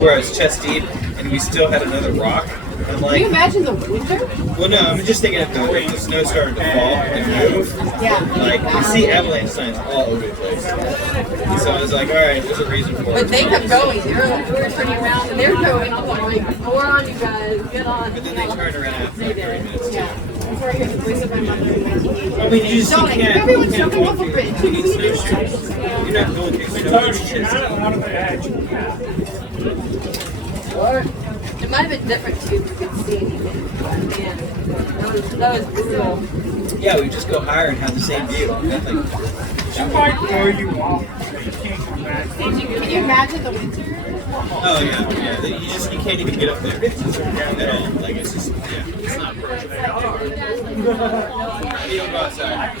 where I was chest deep, and we still had another rock. And Can like, you imagine the winter? well, no, I'm just thinking if the snow started to fall and move, Yeah. like you see avalanche signs all over the place. And so I was like, all right, there's a reason for it. But they kept going. They were turning around and they're going. I'm like, we're on, you guys. Get on. But then they turned around after like 30 minutes too. Yeah. That's where I heard the voice of my mother in 1980. I mean, you just Don't, can't. everyone's You can't jumping walk off a through. bridge. You need snowshoes. You're not going through snowshoes. It might have been different too if you could see anything. But man, that was brutal. Yeah, we just go higher and have the same view. Nothing. Can you imagine the winter? Oh yeah. You can't even get up there at all. Like it's just it's not perfect. You don't go outside.